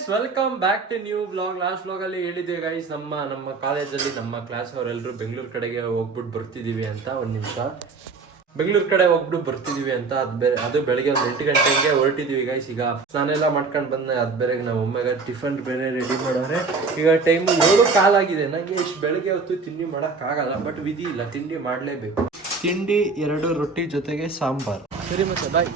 Guys welcome back to new vlog last vlog ಅಲ್ಲಿ ಹೇಳಿದ್ವಿ guys ನಮ್ಮ ನಮ್ಮ ಕಾಲೇಜಲ್ಲಿ ನಮ್ಮ ಕ್ಲಾಸ್ ಅವರೆಲ್ಲರೂ ಬೆಂಗಳೂರು ಕಡೆಗೆ ಹೋಗ್ಬಿಟ್ಟು ಬರ್ತಿದ್ದೀವಿ ಅಂತ ಒಂದು ನಿಮಿಷ. ಬೆಂಗಳೂರು ಕಡೆ ಹೋಗ್ಬಿಟ್ಟು ಬರ್ತಿದ್ದೀವಿ ಅಂತ ಅದು ಬೇರೆ ಅದು ಬೆಳಿಗ್ಗೆ ಒಂದು ಎಂಟು ಗಂಟೆಗೆ ಹೊರಟಿದೀವಿ ಗೈಸ್ ಈಗ ಸ್ನಾನ ಎಲ್ಲ ಮಾಡ್ಕೊಂಡು ಬಂದೆ ಅದು ಬೇರೆ, ನಾವು ಒಮ್ಮೆಗೆ ಟಿಫನ್ ಬೇರೆ ರೆಡಿ ಮಾಡೋರೆ. ಈಗ ಟೈಮ್ ಏಳು ಕಾಲಾಗಿದೆ ನನಗೆ ಇಷ್ಟು ಬೆಳಗ್ಗೆ ಹೊತ್ತು ತಿಂಡಿ ಮಾಡೋಕ್ಕಾಗಲ್ಲ ಬಟ್ ವಿಧಿ ಇಲ್ಲ, ತಿಂಡಿ ಮಾಡಲೇಬೇಕು. ತಿಂಡಿ ಎರಡು ರೊಟ್ಟಿ ಜೊತೆಗೆ ಸಾಂಬಾರ್. ಸರಿ ಮತ್ತೆ ಬಾಯ್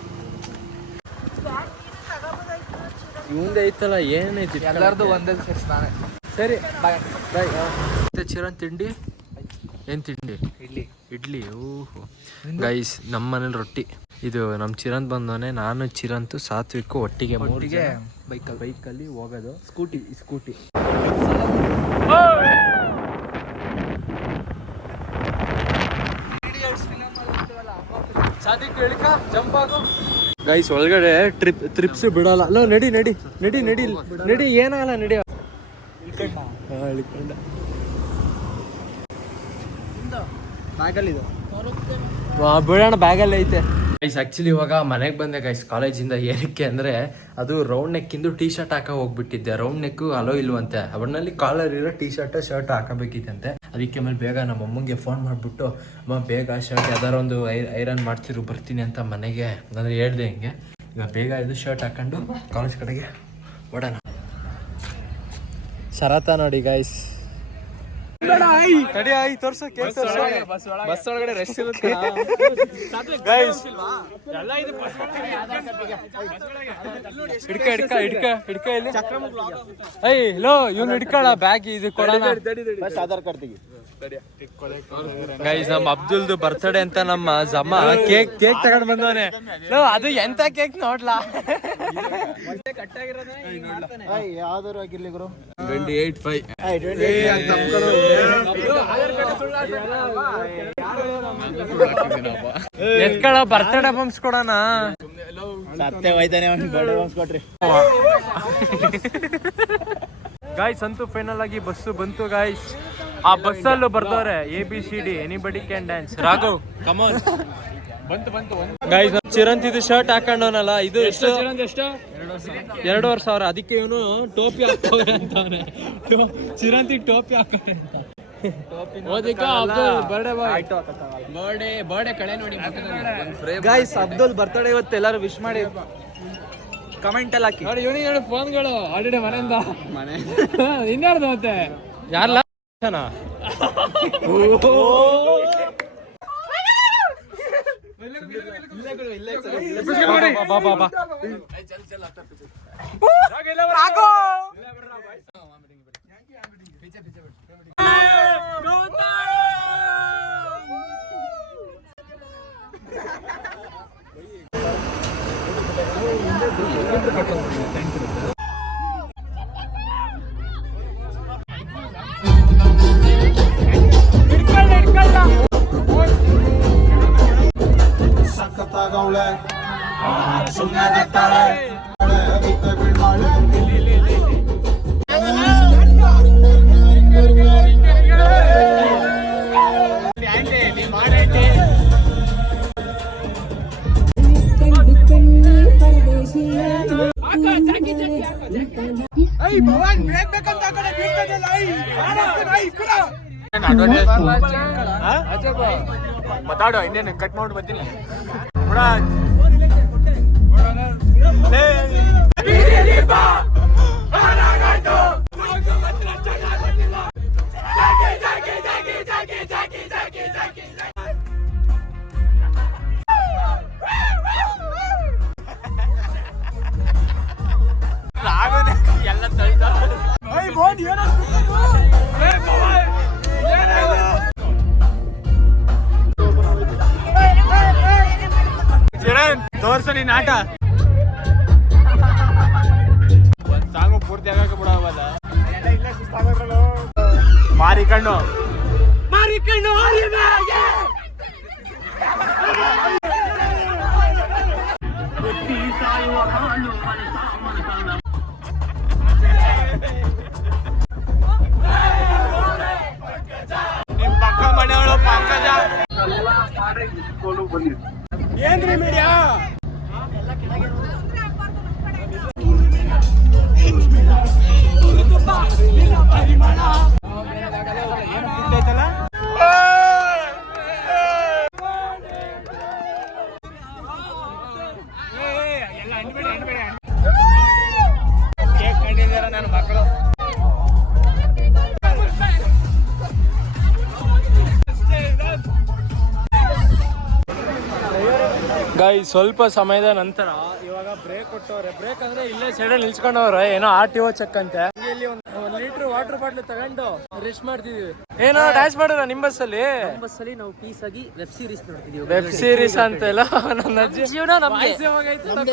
ಇವಂದೆ ಐತಲ್ಲ ಏನೈತಿ ಎಲ್ಲಾರ್ದು ಒಂದೇ ಸೇರ್ಸ್ ನಾನೇ. ಸರಿ. ಬಾಯ್ ಬಾಯ್ ಮತ್ತೆ ಚಿರನ್ ತಿಂಡಿ? ಏನ್ ತಿಂಡಿ? ಇಡ್ಲಿ. ಇಡ್ಲಿ ಓಹೋ. ಗೈಸ್ ನಮ್ಮ ಮನೇಲಿ ರೊಟ್ಟಿ. ಇದು ನಮ್ಮ ಚಿರಂತ್ ಬಂದವನೇ ನಾನು ಚಿರಂತು ಸಾತ್ವಿಕ್ ಒಟ್ಟಿಗೆ ಒಟ್ಟಿಗೆ ಬೈಕಲ್ಲಿ. ಬೈಕಲ್ಲಿ ಹೋಗೋದು. ಸ್ಕೂಟಿ ಸ್ಕೂಟಿ ಜಂಪ್ ಆಗು. ಗೈಸ್ ಒಳಗಡೆ ಟ್ರಿಪ್ ಟ್ರಿಪ್ಸ್ ಬಿಡಲ್ಲ. ಅಲ್ಲ, ನಡಿ ನಡಿ ನಡಿ ನಡಿ ನಡಿ, ಏನಾಗಲ್ಲ, ನಡಿ. ಬಿಡೋಣ, ಬ್ಯಾಗಲ್ಲಿ ಐತೆ. ಗೈಸ್ ಆಕ್ಚುಲಿ ಇವಾಗ ಮನೆಗೆ ಬಂದೆ ಗೈಸ್ ಕಾಲೇಜಿಂದ ಏನಕ್ಕೆ ಅಂದರೆ ಅದು ರೌಂಡ್ ನೆಕ್ಕಿಂದು ಟೀ ಶರ್ಟ್ ಹಾಕೋ ಹೋಗ್ಬಿಟ್ಟಿದ್ದೆ. ರೌಂಡ್ ನೆಕ್ಕು ಅಲೋ ಇಲ್ವಂತೆ. ಅವನಲ್ಲಿ ಕಾಲರ್ ಇರೋ ಟೀ ಶರ್ಟ್ ಶರ್ಟ್ ಹಾಕಬೇಕಿತ್ತಂತೆ. ಅದಕ್ಕೆ ಆಮೇಲೆ ಬೇಗ ನಮ್ಮ ಅಮ್ಮಂಗೆ ಫೋನ್ ಮಾಡಿಬಿಟ್ಟು, ಅಮ್ಮ, ಬೇಗ ಶರ್ಟ್ ಯಾವ್ದಾರ ಒಂದು ಐರನ್ ಮಾಡ್ತಿರು, ಬರ್ತೀನಿ ಅಂತ ಮನೆಗೆ. ಅಂದರೆ ಹೇಳ್ದೆ ಹಿಂಗೆ. ಈಗ ಬೇಗ ಇದು ಶರ್ಟ್ ಹಾಕೊಂಡು ಕಾಲೇಜ್ ಕಡೆಗೆ ಓಡೋಣ. ಸರತ ನೋಡಿ ಗೈಸ್ ತಡಿ ಆಯ್ ತೋರ್ಸು ಕೇಕ್ ಬಸ್ ಒಳಗಡೆ ರೆಸ್ಟ್ ಇರುತ್ತೆ ಗೈಸ್ ಹಿಡ್ಕ ಹಿಡ್ಕ ಹಿಡ್ಕ ಹಿಡ್ಕ ಇಲ್ಲಿ. ಹಲೋ ಇವ್ನು ಹಿಡ್ಕೊಳ ಬ್ಯಾಗ್ ಇದು ಕೊಡೋಣ. ಆಧಾರ್ ಕಾರ್ಡ್ ತೆಗಿ. ಗೈಸ್ ನಮ್ ಅಬ್ದುಲ್ದು ಬರ್ತ್ಡೇ ಅಂತ ನಮ್ಮ ಜಮ್ಮ ಕೇಕ್ ಕೇಕ್ ತಗೊಂಡ್ ಬಂದವನೆ. ಅದು ಎಂತ ಕೇಕ್ ನೋಡ್ಲಾ? ಯಾವ್ದಾರು ಆಗಿರ್ಲಿ ಗುರು. ಟ್ವೆಂಟಿ ಏಟ್ ಫೈವ್ ಎತ್ಕೊಳ ಬರ್ತ್ಡೇ ಬಂಪ್ಸ್ ಕೊಡೋಣ. ಸತ್ತೆ ಹೋಯ್ತಾನೆ ಅವ್ನಿಗೆ ಬರ್ಡೇ ಬಾಕ್ಸ್ ಕೊಟ್ರಿ. ಗಾಯ್ಸ್ ಅಂತೂ ಫೈನಲ್ ಆಗಿ ಬಸ್ಸು ಬಂತು ಗಾಯ್ಸ್ ಆ ಬಸ್ಸಲ್ಲೂ ಬರ್ದವ್ರೆ A B C D anybody can dance Raghav Kamal ಬಂತು ಬಂತು ಗಾಯ್ಸ್ ಚಿರಂತ್ ಇದು ಶರ್ಟ್ ಹಾಕೊಂಡವನಲ್ಲ ಇದು ಎಷ್ಟು ಎರಡೂವರೆ ಸಾವಿರ. ಅದಕ್ಕೆ ಇವನು ಟೋಪಿ ಹಾಕೋರೆ ಅಂತವನೆ ಚಿರಂತಿ ಟೋಪಿ ಹಾಕೋರೆ ಅಂತ. ಬರ್ಡೇ ಬರ್ಡೇ ಕಳೆ ನೋಡಿ ಗಾಯ್ಸ್ ಅಬ್ದುಲ್ ಬರ್ತಡೇ ಇವತ್ತು ಎಲ್ಲರೂ ವಿಶ್ ಮಾಡಿ. ಕಮೆಂಟ್ ಅಲ್ಲಿ ಹಾಕಿ. ನೋಡಿ ಇವನಿಗೆ ಫೋನ್ಗಳು ಆಲ್ರೆಡಿ ಮನೆಯಿಂದ. ಮನೆ. ಇನ್ಯಾರ್ದು ಮತ್ತೆ? ಯಾರಲ್ಲ ಬಾ ಬಾ ಬಾ ಮಾತಾಡೋ ಇನ್ನೇನು ಕಟ್ ಮಾಡಿ ಬರ್ತೀನಿ. ¡Ay, Moni! ¡Ahora ತೋರ್ಸು ನೀನ್ ಆಟ. ಒಂದ್ ಸಾಂಗು ಪೂರ್ತಿ ಆಗಕ್ಕೆ ಬಿಡವಲ್ಲ ಮಾರಿಕಣ್ಣು ಕೇಕ್ ಗಾಯ್ ಸ್ವಲ್ಪ ಸಮಯದ ನಂತರ ಇವಾಗ ಬ್ರೇಕ್ ಕೊಟ್ಟವ್ರೆ. ಬ್ರೇಕ್ ಅಂದ್ರೆ ಇಲ್ಲೇ ಸೈಡಲ್ಲಿ ನಿಲ್ಸ್ಕೊಂಡವ್ರೆ. ಏನೋ ಆರ್ ಟಿ ಓ ಚೆಕ್ ಅಂತೆ. ವಾಟರ್ ಬಾಟ್ಲ್ ತಗೊಂಡು ರೆಸ್ಟ್ ಮಾಡ್ತಿದೀವಿ. ಏನೋ ಡ್ಯಾನ್ಸ್ ಮಾಡೋಣ ನಿಮ್ ಬಸ್ಸಲ್ಲಿ? ಬಸ್ಸಲ್ಲಿ ನಾವು ಪೀಸ್ ಆಗಿ ವೆಬ್ ಸೀರೀಸ್ ನೋಡ್ತಿದೀವಿ. ವೆಬ್ ಸೀರೀಸ್ ಅಂತೆಲ್ಲ ನನ್ನ ಅಜ್ಜಿ ಜೀವನ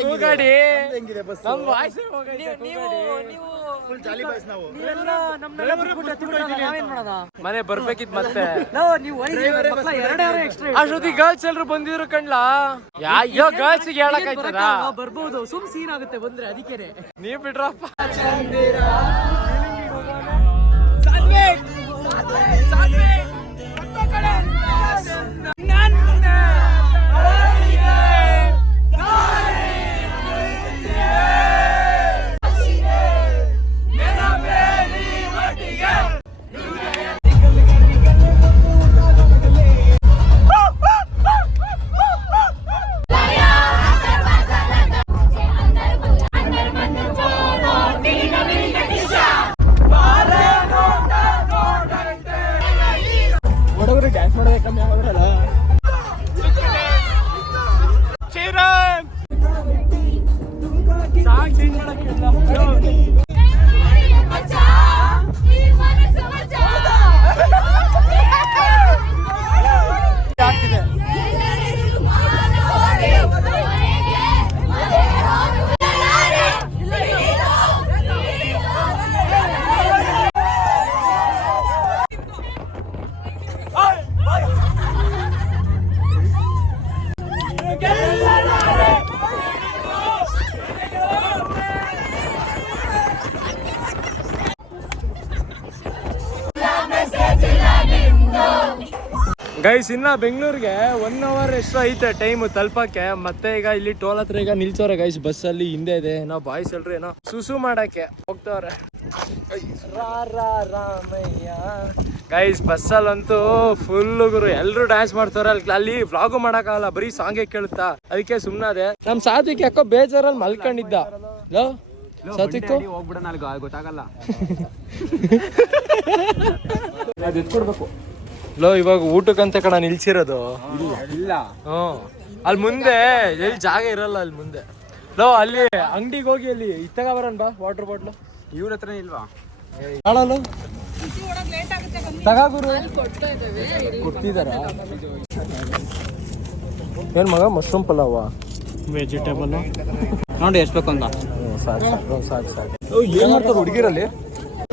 ಕೂಗಾಡಿ ನಮ್ ವಾಯ್ಸ್ ನೀವೆಲ್ಲ ನಮ್ನೆಲ್ಲ ಬಿಟ್ಬಿಟ್ಟು ಹತ್ಬಿಟ್ರಲ್ಲ, ನಾವೇನ್ ಮಾಡೋದ? ಮನೆ ಬರ್ಬೇಕಿತ್ ಮತ್ತೆ. ನಾವು ನೀವು ಎರಡೇ ಎಕ್ಸ್ಟ್ರಾ ಅಷ್ಟೊತ್ತಿಗೆ ಗರ್ಲ್ಸ್ ಎಲ್ರು ಬಂದಿದ್ರು ಕಣ್ಲಾ? ಯಾ ಗರ್ಲ್ಸ್ ಹೇಳಕ್ ಆಯ್ತದ? ಬರ್ಬೋದು ಸುಮ್ ಸೀನ್ ಆಗುತ್ತೆ ಬಂದ್ರೆ ಅದಕ್ಕೆ ನೀವ್ ಬಿಡ್ರಪ್ಪ. ಗೈಸ್ ಇನ್ನ ಬೆಂಗಳೂರಿಗೆ ಒನ್ ಅವರ್ ಎಷ್ಟು ಐತೆ ಟೈಮ್ ತಲುಪಕ್ಕೆ. ಮತ್ತೆ ಈಗ ಇಲ್ಲಿ ಟೋಲ್ ಹತ್ರ ಈಗ ನಿಲ್ಸೋರೆ ಗೈಸ್ ಬಸ್ ಅಲ್ಲಿ ಹಿಂದೆ ಇದೆ. ಏನೋ ಬಾಯ್ಸ್ ಎಲ್ರು ಏನೋ ಸುಸು ಮಾಡಕ್ಕೆ ಹೋಗ್ತವ್ರೆ. ಗೈಸ್ ಬಸ್ಸಲ್ಲಂತೂ ಫುಲ್ ಗುರು ಎಲ್ರು ಡ್ಯಾನ್ಸ್ ಮಾಡ್ತಾರೆ ಅಲ್ಲಿ ಅಲ್ಲಿ ವ್ಲಾಗು ಮಾಡಕ್ಕಾಗಲ್ಲ ಬರೀ ಸಾಂಗ್ ಕೇಳುತ್ತಾ. ಅದಕ್ಕೆ ಸುಮ್ನಾದೆ ನಮ್ ಸಾತ್ವಿಕ್ ಯಾಕೋ ಬೇಜಾರಲ್ಲಿ ಮಲ್ಕೊಂಡಿದ್ದ. ಸಾತ್ವಿಕ್ ಹೋಗ್ಬಿಡೋಣ ಅಲ್ಲಿ ಗೊತ್ತಾಗಲ್ಲ. ಲೋ ಇವಾಗ ಊಟಕ್ಕಂತ ಕಣ ನಿಲ್ಸಿರೋದು. ಇಲ್ಲ. ಹ್ಮ್ ಅಲ್ಲಿ ಮುಂದೆ ಎಲ್ಲಿ ಜಾಗ ಇರಲ್ಲ ಅಲ್ಲಿ ಮುಂದೆ. ಲೋ ಅಲ್ಲಿ ಅಂಗಡಿಗೆ ಹೋಗಿ ಅಲ್ಲಿ ಇತ್ತಾಗ ಬರೋಣ ಬಾ ವಾಟರ್ ಬಾಟ್ಲು ಇವ್ರ ಹತ್ರ ಇಲ್ವಾ? ಕಾಣಲು ತಗಾಗುರು ಕೊಟ್ಟಿದಾರ ಏನ್ ಮಗ ಮಶ್ರೂಮ್ ಪಲಾವ? ವೆಜಿಟೇಬಲ್ ನೋಡಿ ಎಷ್ಟು ಬೇಕು ಅಂತ. ಸಾಕು ಸಾಕು ಸಾಕು. ಸಾಕು ಏನ್ ಮಾಡ್ತಾರೆ ಹುಡುಗಿರಲ್ಲಿ?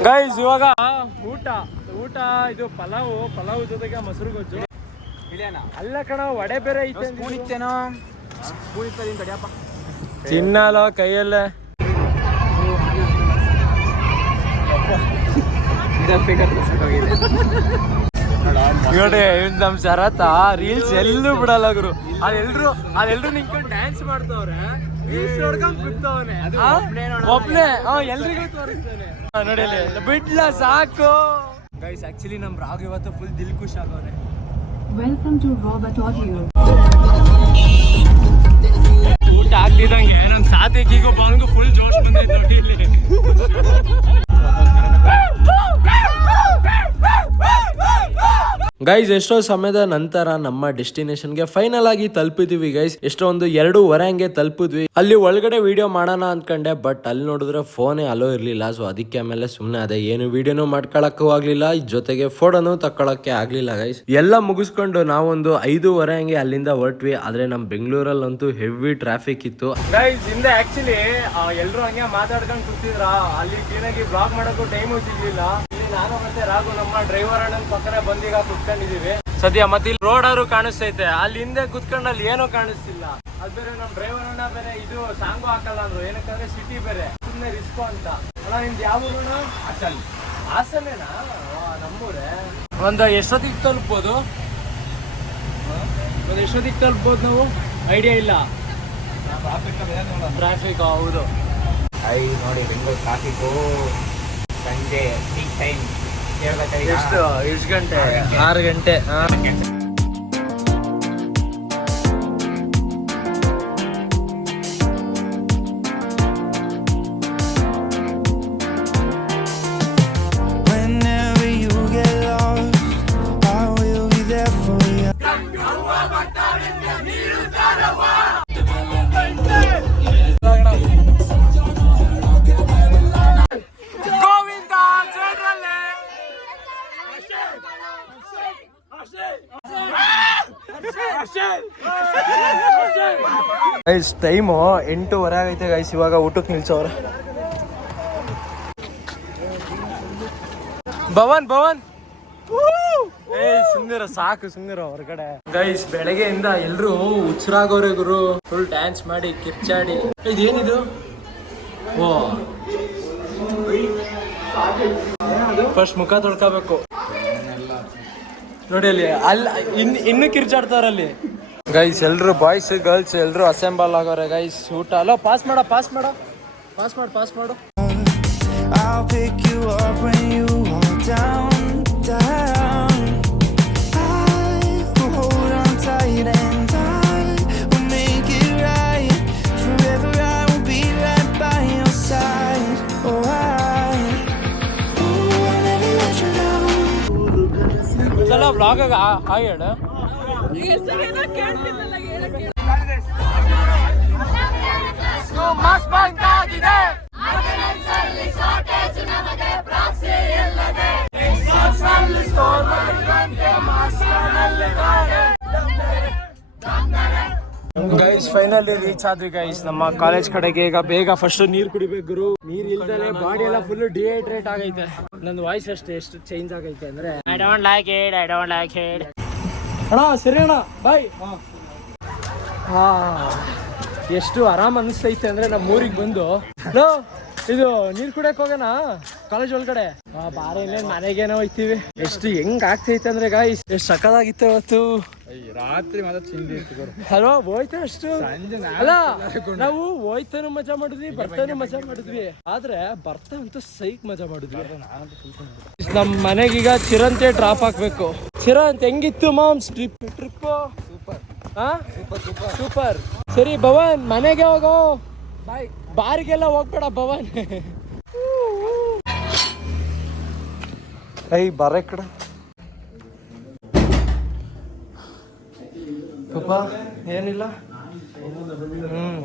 ಗೈಸ್ ಇವಾಗ ಊಟ. ಊಟ ಇದು ಪಲಾವು ಪಲಾವ್ ಜೊತೆಗೆ ಮೊಸರು ಗೊಜ್ಜು. ಅಲ್ಲ ಕಣ ವಡೆ ಬೇರೆ ಐತೆ ಸ್ಪೂನ್ ಇತ್ತೇನೋ? ಸ್ಪೂನ್ ಇತ್ತೇನು ತಡಿಯಪ್ಪ ತಿನ್ನಲ್ಲ ಕೈಯಲ್ಲೇ. ನೋಡಿ ನಮ್ ಶರತ್ ರೀಲ್ಸ್ ಎಲ್ಲೂ ಬಿಡಲ್ಲ ಗುರು. ಅದೆಲ್ರು ಅದೆಲ್ರು ನಿಂತ್ಕೊಂಡು ಡ್ಯಾನ್ಸ್ ಮಾಡ್ತವ್ರೆ. ರೀಲ್ಸ್ ನೋಡ್ಕೊಂಡ್ ಕೂತವ್ನೆ ಒಬ್ನೇ ಎಲ್ರಿಗೂ ತೋರಿಸ್ತಾನೆ. ನೋಡಿ ಅಲ್ಲಿ ಬಿಡ್ಲ ಸಾಕು. ಗೈಸ್ ಆಕ್ಚುಲಿ ನಮ್ ರಾಗ್ ಇವತ್ತು ಫುಲ್ ದಿಲ್ ಖುಷ್ ಆಗವ್ರೆ Welcome to Robert Audio. ಊಟ ಆಗ್ತಿದಂಗೆ ನಮ್ ಸಾತಿಗಿಗೂ ಬಾಂಗು ಫುಲ್ ಜೋಶ್ ಬಂದೈತೆ ನೋಡಿ ಇಲ್ಲಿ. ಗೈಸ್ ಎಷ್ಟೋ ಸಮಯದ ನಂತರ ನಮ್ಮ ಡೆಸ್ಟಿನೇಷನ್ಗೆ ಫೈನಲ್ ಆಗಿ ತಲುಪಿದ್ವಿ ಗೈಸ್ ಎಷ್ಟೊಂದು ಎರಡೂವರೆ ಹಂಗೆ ತಲುಪಿದ್ವಿ. ಅಲ್ಲಿ ಒಳಗಡೆ ವಿಡಿಯೋ ಮಾಡೋಣ ಅನ್ಕೊಂಡೆ ಬಟ್ ಅಲ್ಲಿ ನೋಡಿದ್ರೆ ಫೋನೇ ಅಲೋ ಇರ್ಲಿಲ್ಲ. ಸೊ ಅದಕ್ಕೆ ಆಮೇಲೆ ಸುಮ್ಮನೆ ಅದೇ, ಏನು ವಿಡಿಯೋನು ಮಾಡ್ಕೊಳಕ್ಕೂ ಆಗ್ಲಿಲ್ಲ. ಜೊತೆಗೆ ಫೋಟೋನು ತಕ್ಕೊಳಕ್ಕೆ ಆಗ್ಲಿಲ್ಲ ಗೈಸ್ ಎಲ್ಲ ಮುಗಿಸ್ಕೊಂಡು ನಾವೊಂದು ಐದೂವರೆ ಹಂಗೆ ಅಲ್ಲಿಂದ ಹೊರಟ್ವಿ. ಆದ್ರೆ ನಮ್ ಬೆಂಗಳೂರಲ್ಲಂತೂ ಹೆವಿ ಟ್ರಾಫಿಕ್ ಇತ್ತು. ಗೈಸ್ ಹಿಂದೆ ಆಕ್ಚುಲಿ ಎಲ್ಲರೂ ಹಂಗೆ ಮಾತಾಡ್ಕೊಂಡು ಕೂತಿದ್ರ? ಅಲ್ಲಿ ಕ್ಲೀನಾಗಿ ಬ್ಲಾಗ್ ಮಾಡೋಕ್ಕೂ ಟೈಮು ಸಿಗ್ಲಿಲ್ಲ. ನಾನು ಮತ್ತೆ ರಾಘು ನಮ್ಮ ಡ್ರೈವರ್ ಅಣ್ಣನ ಪಕ್ಕನೆ ಬಂದೀಗ ಕುತ್ಕೊಂಡಿದೀವಿ. ಸದ್ಯ ಮತ್ತೆ ಇಲ್ಲಿ ರೋಡ್ ಆದ್ರೂ ಕಾಣಿಸ್ತೈತೆ. ಅಲ್ಲಿ ಹಿಂದೆ ಕುತ್ಕೊಂಡು ಅಲ್ಲಿ ಏನೋ ಕಾಣಿಸ್ತಿಲ್ಲ. ಅದ್ ಬೇರೆ ನಮ್ ಡ್ರೈವರ್ ಅಣ್ಣ ಬೇರೆ ಇದು ಸಾಂಗು ಹಾಕಲ್ಲ ಅಂದ್ರು. ಏನಕ್ಕಂದ್ರೆ ಸಿಟಿ ಬೇರೆ. ಸುಮ್ಮನೆ ರಿಸ್ಕು ಅಂತ. ಅಣ್ಣ ನಿಮ್ದು ಯಾವ ಊರು ಹಾಸನ್. ಹಾಸನೇನಾ? ನಮ್ಮೂರೇ. ಒಂದು ಎಷ್ಟೊತ್ತಿಗೆ ತಲುಪ್ಬೋದು? ಒಂದು ಎಷ್ಟೊತ್ತಿಗೆ ತಲುಪ್ಬೋದು ನಾವು? ಐಡಿಯಾ ಇಲ್ಲ. ಟ್ರಾಫಿಕ್ ಹೌದು. ಐ ನೋಡಿ ಬೆಂಗಳೂರು ಟ್ರಾಫಿಕ್ಕು ಸಂಜೆ ಟೈಮ್ ಎಷ್ಟು ಎಷ್ಟು ಗಂಟೆ? ಆರು ಗಂಟೆ. ಗೈಸ್ ಟೈಮು ಎಂಟೂವರೆ ಆಗೈತೆ ಗೈಸ್ ಇವಾಗ ಊಟಕ್ಕೆ ನಿಲ್ಸವ್ರೆ. ಭವನ್ ಭವನ್! ಏ ಸುಂದರ ಸಾಕು, ಸುಮ್ನಿರ ಹೊರಗಡೆ. ಗೈಸ್ ಬೆಳಗ್ಗೆಯಿಂದ ಎಲ್ರು ಹುಚ್ಚರಾಗೋರೆ ಗುರು. ಫುಲ್ ಡ್ಯಾನ್ಸ್ ಮಾಡಿ, ಕಿರ್ಚಾಡಿ. ಇದೇನಿದು? ಓ. ಫಸ್ಟ್ ಮುಖ ತೊಳ್ಕೋಬೇಕು. ನೋಡಿ ಅಲ್ಲಿ ಅಲ್ಲಿ, ಇನ್, ಇನ್ನು ಕಿರ್ಚಾಡ್ತಾರಲ್ಲಿ ಗೈಸ್ ಎಲ್ರು ಬಾಯ್ಸ್ ಗರ್ಲ್ಸ್ ಎಲ್ರು ಅಸೆಂಬಲ್ ಆಗೋರೆ ಗೈಸ್ ಊಟ ಅಲೋ ಪಾಸ್ ಮಾಡ ಪಾಸ್ ಮಾಡ ಪಾಸ್ ಮಾಡು ಪಾಸ್ ಮಾಡು I'll pick you up when you are down, down. I will hold on tight and I will make it right. Forever I will be right by your side. Oh, I, ooh, I'll never let you down. ಚಲೋ blog ಹಾಗೆ ಹೇಳು guys finally reach ಆದ್ವಿ guys ನಮ್ಮ college ಕಡೆಗೆ ಈಗ ಬೇಗ first ನೀರ್ ಕುಡಿಬೇಕು ನೀರ್ ಇಲ್ದಲೆ ಬಾಡಿ ಎಲ್ಲ ಫುಲ್ ಡಿಹೈಡ್ರೇಟ್ ಆಗೈತೆ. ನನ್ನ ವಾಯ್ಸ್ ಅಷ್ಟೇ, ಎಷ್ಟು ಚೇಂಜ್ ಆಗೈತೆ ಅಂದ್ರೆ. I don't like it I don't like it ಅಣ್ಣ ಸರಿ ಅಣ್ಣ ಬಾಯ್ ಹಾ ಎಷ್ಟು ಆರಾಮ್ ಅನಿಸ್ತೈತೆ ಅಂದ್ರೆ ನಮ್ಮ ಊರಿಗೆ ಬಂದು. ಹಲೋ ಇದು ನೀರ್ ಕುಡಿಯಕ್ ಹೋಗೋಣ? ಕಾಲೇಜ್ ಒಳಗಡೆ. ಬಾರೇ ಇನ್ನೇನ್ ಮನೆಗೇನೋ ಹೋಯ್ತೀವಿ. ಎಷ್ಟು ಹೆಂಗ್ ಆಗ್ತೈತೆ ಅಂದ್ರೆ ಗಾಯ್ಸ್ ಎಷ್ಟು ಸಕ್ಕದಾಗಿತ್ತು ಇವತ್ತು? ರಾತ್ರಿ ಮಾತ್ರ ಚಿಂದಿ ಹಲೋ ಹೋಯ್ತು ಅಷ್ಟು? ಅಲ್ಲ ನಾವು ಹೋಯ್ತಾನು ಮಜಾ ಮಾಡಿದ್ವಿ ಬರ್ತಾನು ಮಜಾ ಮಾಡಿದ್ವಿ. ಆದ್ರೆ ಬರ್ತಾ ಅಂತ ಸೈಕ್ ಮಜಾ ಮಾಡಿದ್ವಿ. ನಮ್ ಮನೆಗೀಗ ಚಿರಂತೆ ಡ್ರಾಪ್ ಹಾಕ್ಬೇಕು. ಚಿರಂತ್ ಹೆಂಗಿತ್ತು ಮಾಮ್ಸ್? ಟ್ರಿಪ್ ಟ್ರಿಪ್ ಸೂಪರ್ ಹಾ ಸೂಪರ್ ಸರಿ ಭವನ್ ಮನೆಗೆ ಹೋಗೋ? ಬಾಯ್ ಬಾರಿಗೆಲ್ಲ ಹೋಗ್ಬೇಡ ಭವನ್. ಐ ಬರ ಕಡೆ. ಪಾಪ ಏನಿಲ್ಲ? ಹ್ಮ್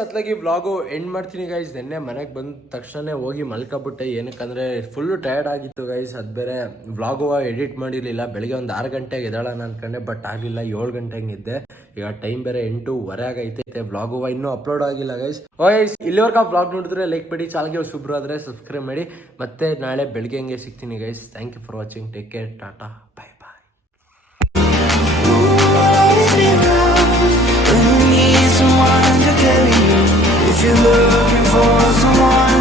ಸತ್ಲಾಗಿ ಬ್ಲಾಗು ಎಂಡ್ ಮಾಡ್ತೀನಿ ಗೈಸ್ ನೆನ್ನೆ ಮನೆಗೆ ಬಂದ ತಕ್ಷಣ ಹೋಗಿ ಮಲ್ಕೊಬಿಟ್ಟೆ. ಏನಕ್ಕಂದ್ರೆ ಫುಲ್ಲು ಟಯರ್ಡ್ ಆಗಿತ್ತು ಗೈಸ್ ಅದು ಬೇರೆ ವ್ಲಾಗು ಎಡಿಟ್ ಮಾಡಿರಲಿಲ್ಲ. ಬೆಳಗ್ಗೆ ಒಂದು ಆರು ಗಂಟೆಗೆ ಎದ್ದಾಳಣ ಅನ್ಕೊಂಡೆ ಬಟ್ ಆಗಲಿಲ್ಲ. ಏಳು ಗಂಟೆ ಇದ್ದೆ ಈಗ ಟೈಮ್ ಬೇರೆ ಎಂಟೂವರೆ ಆಗೈತೆ ವ್ಲಾಗು ಇನ್ನೂ ಅಪ್ಲೋಡ್ ಆಗಿಲ್ಲ ಗೈಸ್ ಓ ಗೈಸ್ ಇಲ್ಲಿವರೆಗೂ ಬ್ಲಾಗ್ ನೋಡಿದ್ರೆ ಲೈಕ್ ಮಾಡಿ ಚಾಲ್ಗೆ ಸುಬ್ರು ಆದರೆ ಸಬ್ಸ್ಕ್ರೈಬ್ ಮಾಡಿ. ಮತ್ತೆ ನಾಳೆ ಬೆಳಗ್ಗೆ ಹಂಗೆ ಸಿಗ್ತೀನಿ guys thank you for watching take care tata. Bye someone to. If you're looking for someone